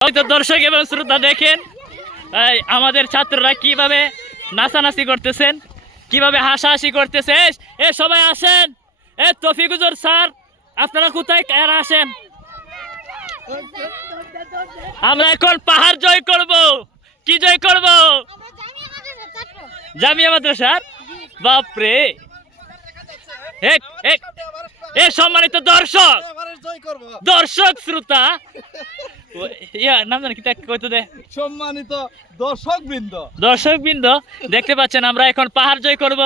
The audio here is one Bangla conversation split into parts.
হয়তো দর্শক এবং শ্রোতা দেখেন আমাদের ছাত্ররা কিভাবে নাচানাচি করতেছেন, কিভাবে হাসাহাসি করতেছে। এ সবাই আসেন, তফিকুজুর স্যার আপনারা কোথায় আসেন? আমরা এখন পাহাড় জয় করব। কি জয় করব? জামিয়া মাদ্রাসার। বাপরে, সম্মানিত দর্শক দর্শক শ্রোতা নাম জানি কিতা কইতো দে, সম্মানিত দর্শক বৃন্দ দেখতে পাচ্ছেন আমরা এখন পাহাড় জয় করব।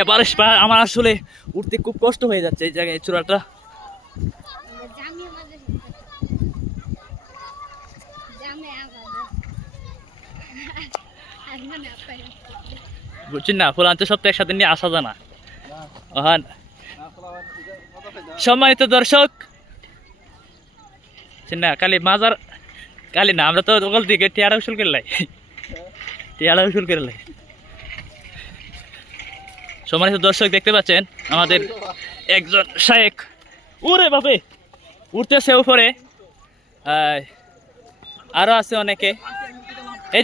এভারেস্ট পাহাড় আমার আসলে উঠতে খুব কষ্ট হয়ে যাচ্ছে এই জায়গায় চূড়াটা। বুঝছেন না, ফুলান্ত সপ্তাহ একসাথে নিয়ে আসা যায় না। সম্মানিত দর্শক না কালি মাজার কালি না, আমরা তো ওখান থেকে টিয়ারা উসুল করে সম্মানিত দর্শক দেখতে পাচ্ছেন আমাদের একজন শায়েখ উরে বাপে উঠতেছে উপরে, আরো আছে অনেকে। এই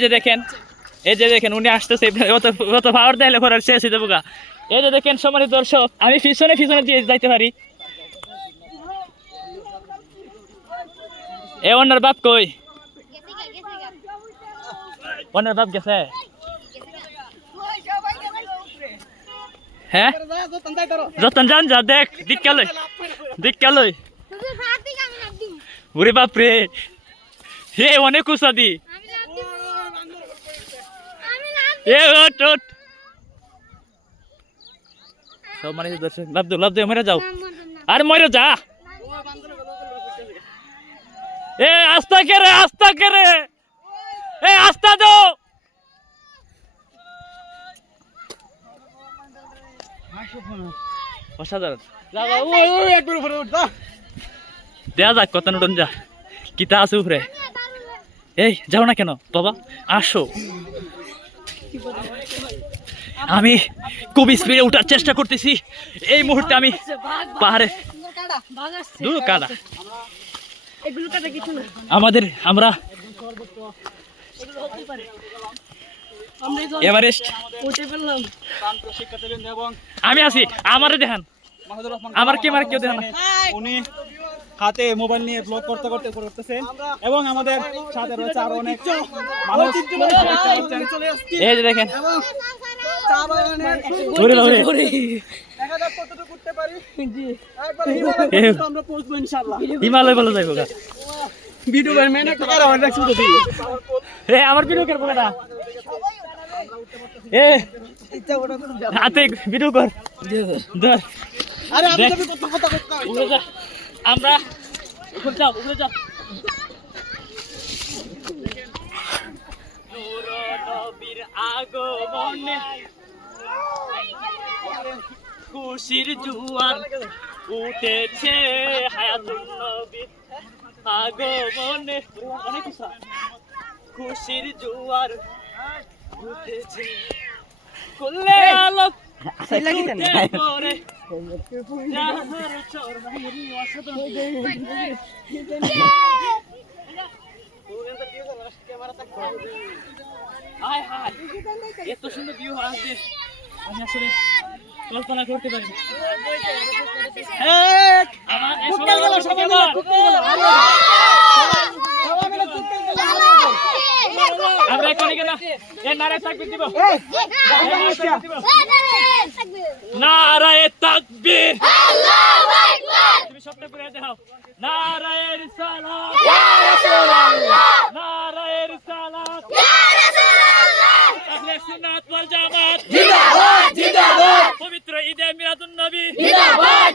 যে দেখেন উনি আসতেছে, অত পাওয়ার দেয় ঘোরার শেষ হয়ে যাবো গা। এই যে দেখেন সম্মানিত দর্শক, আমি পিছনে দিয়ে যাইতে পারি। এ ওনার বাপ কই? ওনার বাপ গেছে। হ্যাঁ যতন যান যা, দেখ দিক ওরে বাপ রে, হে অনেক উসাদি। সম্মানিত দর্শক লাভ দে মরে যাও, আর মরে যা। আস্তা কে রে আস্তা দো। অসাধারণ, দেয়া যাক কত নুটন যা কিতা আছে উপরে। এই যাও না কেন বাবা, আসো। আমি খুব স্পিডে উঠার চেষ্টা করতেছি এই মুহূর্তে। আমি পাহাড়ে আমরা এভারেস্ট আমি আছি। আমারে দেখান, আমার কেউ দেখান। উনি হাতে মোবাইল নিয়ে ব্লগ করতেছে এবং আমাদের সাথে রয়েছে আরো অনেক মানুষ। এই যে দেখেন হিমালয় বলে যাইব আমার ভিডিও করবো না। হাতে ভিডিও কর। আমরা উপরে যাও। আগমনে খুশির জোয়ার উঠেছে, হায়াতুন নবীর আগমনে অনেক খুশির জোয়ার উঠেছে। কুল্লে আলোক এত সুন্দর ভিউ আসবে আমি আসলে কল্পনা করতে পারি। আমরা নারায় তাকবীর দিব, নারায়ে তাকবীর, তুমি শব্দ করে দেখাও। নারায়ে রিসালাত ইয়া রাসূলুল্লাহ, নারায়ে রিসালাত ইয়া রাসূলুল্লাহ, আহলে সুন্নাত ওয়াল জামাত জিন্দাবাদ, পবিত্র ঈদে মিলাদুন নবী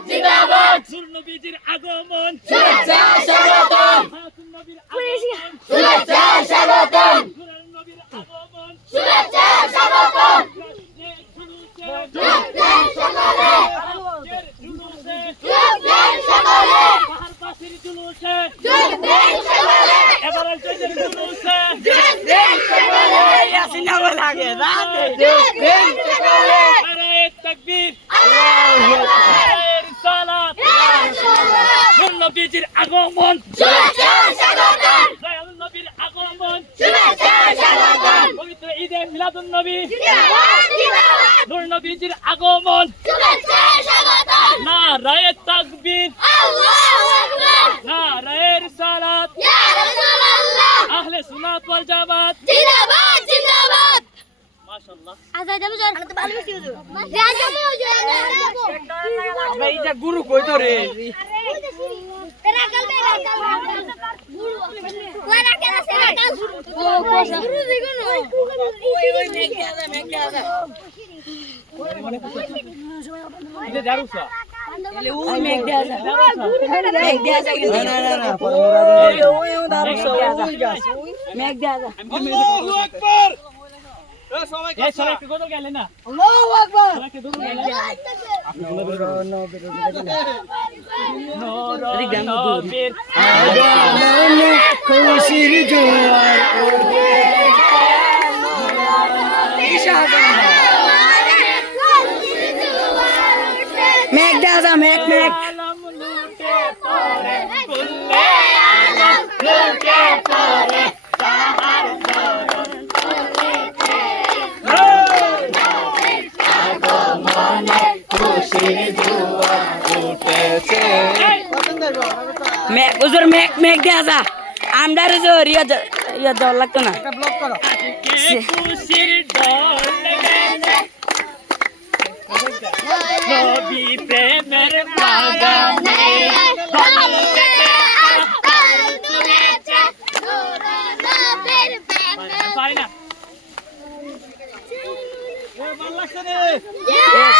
জিন্দাবাদ, নূর নবীজির আগমন শুভেচ্ছা স্বাগতম, হায়াতুন নবীর আগমন শুভেচ্ছা স্বাগতম, নূরের নবীর আগমন শুভেচ্ছা স্বাগতম, পাহাড় পাশের জুলুসে এবার জুলুসে নারায়ে তাকবীর, আল্লাহু আকবার, নবীজির আগমন শুভেচ্ছা স্বাগতম দয়াল নবীর আগমন শুভেচ্ছা স্বাগতম পবিত্র ঈদে মিলাদুন নবী জিন্দাবাদ জিন্দাবাদ নূর নবীজির আগমন শুভেচ্ছা স্বাগতম নারায়ে তাকবীর আল্লাহু আকবার নারায়ে রিসালাত ইয়া রাসূলুল্লাহ আহলে সুন্নাত ওয়াল জামাত জিন্দাবাদ জিন্দাবাদ মাশাআল্লাহ আচ্ছা যাবো স্যার আমি তো ভালো বেশি হুজুর যাবো ভাই যা গুরু কই তো রে তেরা কাল গুরু ওরা কেন সেরা কাল গুরু দেখো না ওই মেঘ দাদা এটা জারুসা ওই মেঘ দাদা মেঘ দাদা মেঘ দাদা আল্লাহু আকবার সবাই এই সবাই একটু গোদল গেলে না আল্লাহু আকবার সবাই একটু গোদল গেলে নবীর খুশির জোয়ার মেঘ দাদা মেঘ মেঘ আলম লুটে পড়ে কুল্লে আলম লুটে পড়ে তাহার চরণ তলেতে আগমনে খুশির জোয়ার উঠেছে মেঘ হুজুর মেঘ মেঘ দাদা আমরা হুজুর ইয়া দল লাগতো না ব্লক করো কে খুশির দল লেগেছে নবী প্রেমের বাগানে পারি না ভাল লাগছে রে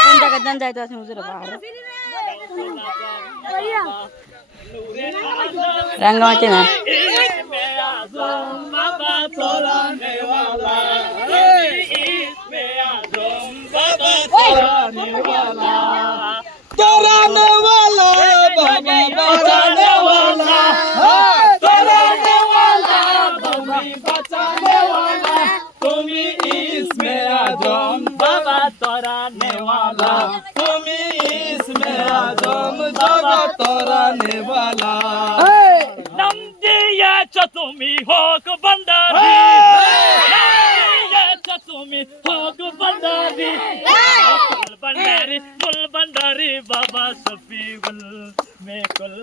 কোন জায়গায় যান যাইতো আছে হুজুর পাহাড় রাঙ্গামাটি না इसमें आज़म बाबा तोराने वाला इसमें आज़म बाबा तोराने वाला तोराने वाला बाबा बचाने वाला तोराने वाला भूमि बचाने वाला तुम्ही इसमें आज़म बाबा तोराने वाला তুমি इसमें आजम जगत तोराने वाला नाम दियाचा तुम्ही होक बंडारी नाम दियाचा तुम्ही होक बंडारी कुल बंडारी बाबा सफीगुल मैं कुल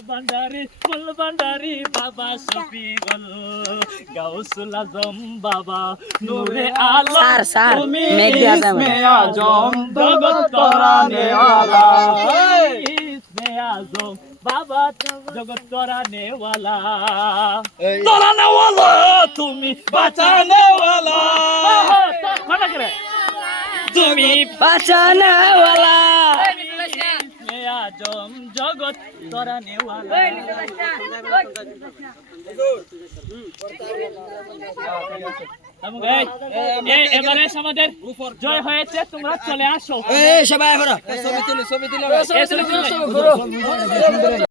बंडारी बाबा सफीगुल गौसुल आजम बाबा नूरे आलम सार तुम्ही मेघ दादा इसमें आजम जगत तोराने वाला इसमें आजम बाबा जगत तोराने वाला तुम्ही बचाने वाला তুমি বাঁচানে ওয়ালা इसमें आजम जगत तोराने वाला এবারে আমাদের জয় হয়েছে তোমরা চলে আসো সবাই ছবি তুলো এই ছবি তুলো।